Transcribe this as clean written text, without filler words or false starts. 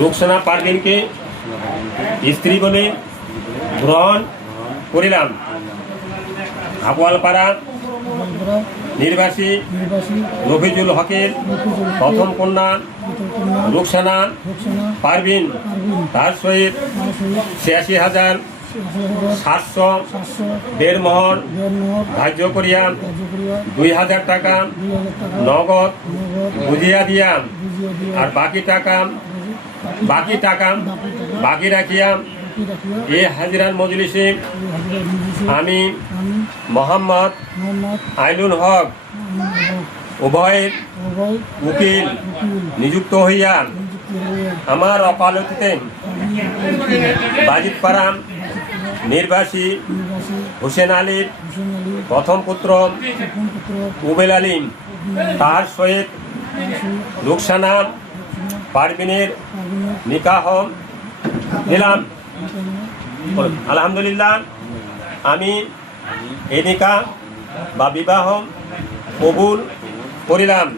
রুকসানা পারভিনকে স্ত্রী বলে গ্রহণ করিলাম। হাকুয়ালপাড়া নির্বাসী রফিজুল হকের প্রথম কন্যা রুকসানা পারভিন তার সহিত ৮৬,৭০০ দেড়মোহর ধার্য করিয়া ২,০০০ টাকা নগদ বুঝিয়া দিয়া আর বাকি রাখিয়া এ হাজিরার মজলিসে আমি মোহাম্মদ আইনুল হক উভয়ের উকিল নিযুক্ত হইয়া আমার ওকালতিতে বাজিতপাড়া নির্বাসী হোসেন আলীর প্রথম পুত্র উবেল আলীম তার সহিত রুকসানা পারভিনের নিকাহ দিলাম। আলহামদুলিল্লাহ, আমি এই নিকাহ বা বিবাহ কবুল করিলাম।